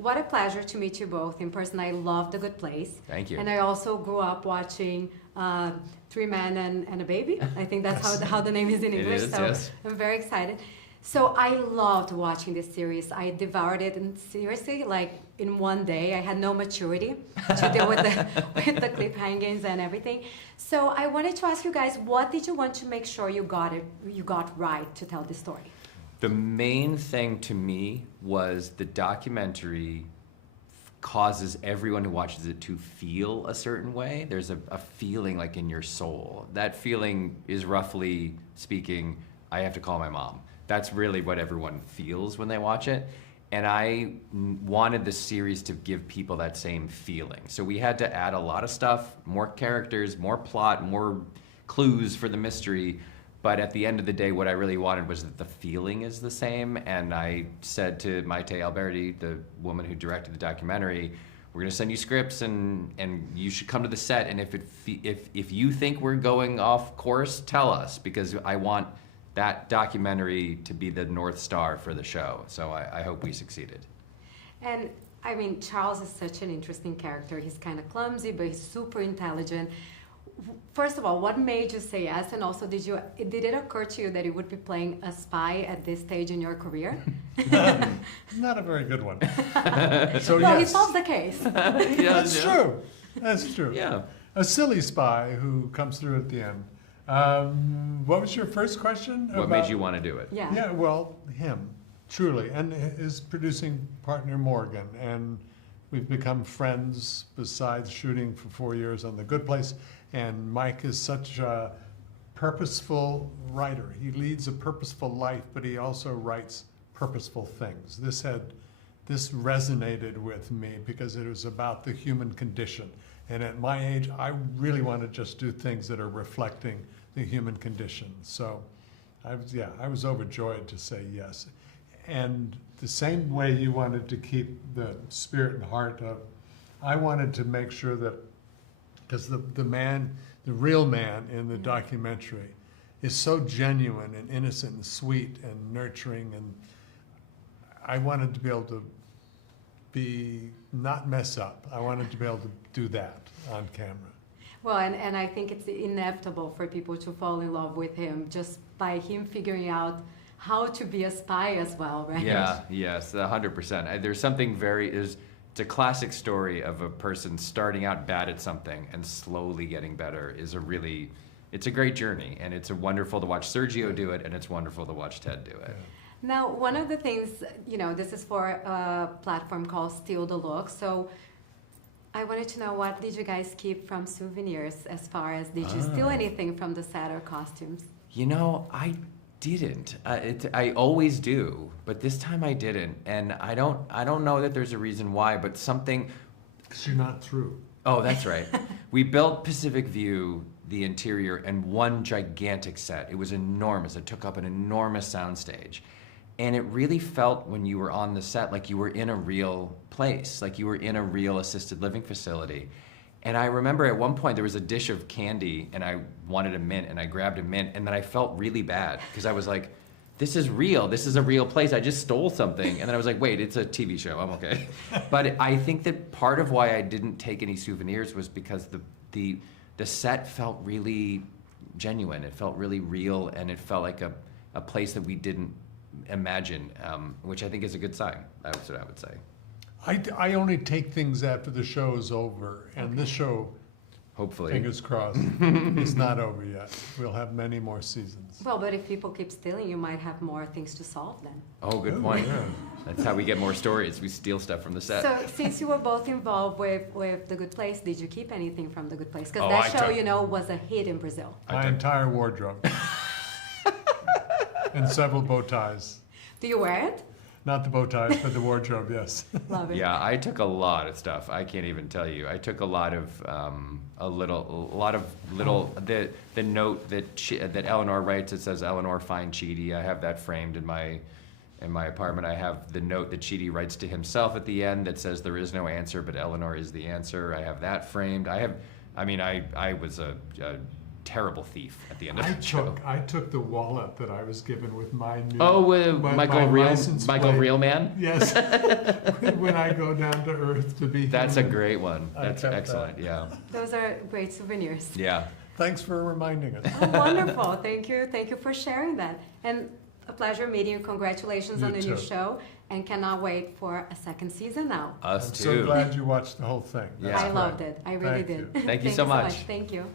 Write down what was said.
what a pleasure to meet you both in person. I love The Good Place. Thank you. And I also grew up watching Three Men and a Baby. I think that's how the name is in English. is, so yes. I'm very excited. So I loved watching this series. I devoured it, and seriously, like in one day, I had no maturity to deal with the cliffhangers and everything. So I wanted to ask you guys, what did you want to make sure you got right to tell the story? The main thing to me was the documentary causes everyone who watches it to feel a certain way. There's a feeling like in your soul. That feeling is roughly speaking, I have to call my mom. That's really what everyone feels when they watch it. And I wanted the series to give people that same feeling. So we had to add a lot of stuff, more characters, more plot, more clues for the mystery. But at the end of the day, what I really wanted was that the feeling is the same. And I said to Maite Alberti, the woman who directed the documentary, we're gonna send you scripts and you should come to the set. And if you think we're going off course, tell us, because I want that documentary to be the North Star for the show. So I hope we succeeded. And I mean, Charles is such an interesting character. He's kind of clumsy, but he's super intelligent. First of all, what made you say yes? And also, did it occur to you that you would be playing a spy at this stage in your career? Not a very good one. So well, yes. He solved the case. That's true. That's true. Yeah. A silly spy who comes through at the end. What was your first question? What made you want to do it? Yeah. Yeah, well, him, truly, and his producing partner Morgan, and we've become friends besides shooting for 4 years on The Good Place. And Mike is such a purposeful writer. He leads a purposeful life, but he also writes purposeful things. This resonated with me because it was about the human condition. And at my age, I really want to just do things that are reflecting the human condition. So I was overjoyed to say yes. And the same way you wanted to keep the spirit and heart of, I wanted to make sure that, because the real man in the documentary is so genuine and innocent and sweet and nurturing, and I wanted to be able to not mess up. I wanted to be able to do that on camera. Well, and I think it's inevitable for people to fall in love with him just by him figuring out how to be a spy as well, right? Yeah, yes, 100%. There's something it's a classic story of a person starting out bad at something and slowly getting better. It's a great journey, and it's wonderful to watch Sergio do it, and it's wonderful to watch Ted do it. Now, one of the things, this is for a platform called Steal The Look, so I wanted to know, what did you guys keep from souvenirs, as far as did you steal anything from the set or costumes? I didn't. I always do, but this time I didn't, and I don't know that there's a reason why, but something. Because you're not through. Oh, that's right. We built Pacific View, the interior, and one gigantic set. It was enormous. It took up an enormous soundstage. And it really felt, when you were on the set, like you were in a real place, like you were in a real assisted living facility. And I remember at one point there was a dish of candy and I wanted a mint, and I grabbed a mint, and then I felt really bad because I was like, this is real. This is a real place. I just stole something. And then I was like, wait, it's a TV show. I'm okay. But I think that part of why I didn't take any souvenirs was because the set felt really genuine. It felt really real, and it felt like a place that we didn't imagine, which I think is a good sign. That's what I would say. I only take things after the show is over, and this show, hopefully, fingers crossed, is not over yet. We'll have many more seasons. Well, but if people keep stealing, you might have more things to solve then. Oh, good point. Yeah. That's how we get more stories. We steal stuff from the set. So, since you were both involved with The Good Place, did you keep anything from The Good Place? Because that show, was a hit in Brazil. My entire wardrobe. And several bow ties. Do you wear it? Not the bow ties, but the wardrobe, yes. Love it. Yeah, I took a lot of stuff. I can't even tell you. I took a lot of the note that Eleanor writes. It says, "Eleanor, find Chidi." I have that framed in my apartment. I have the note that Chidi writes to himself at the end that says, "There is no answer, but Eleanor is the answer." I have that framed. I was a terrible thief at the end of the show. I took the wallet that I was given with my new Michael license plate. Reelman? Yes. When I go down to Earth to be That's a human. great one. I That's kept excellent. that. Yeah. Those are great souvenirs. Yeah. Thanks for reminding us. Oh, wonderful. Thank you. Thank you for sharing that. And a pleasure meeting you. Congratulations You on the new too. show. And cannot wait for a second season now. Us I'm too. so glad you watched the whole thing. Yeah. That's I great. loved it. I really Thank did. you. Thank you so much. Thank you.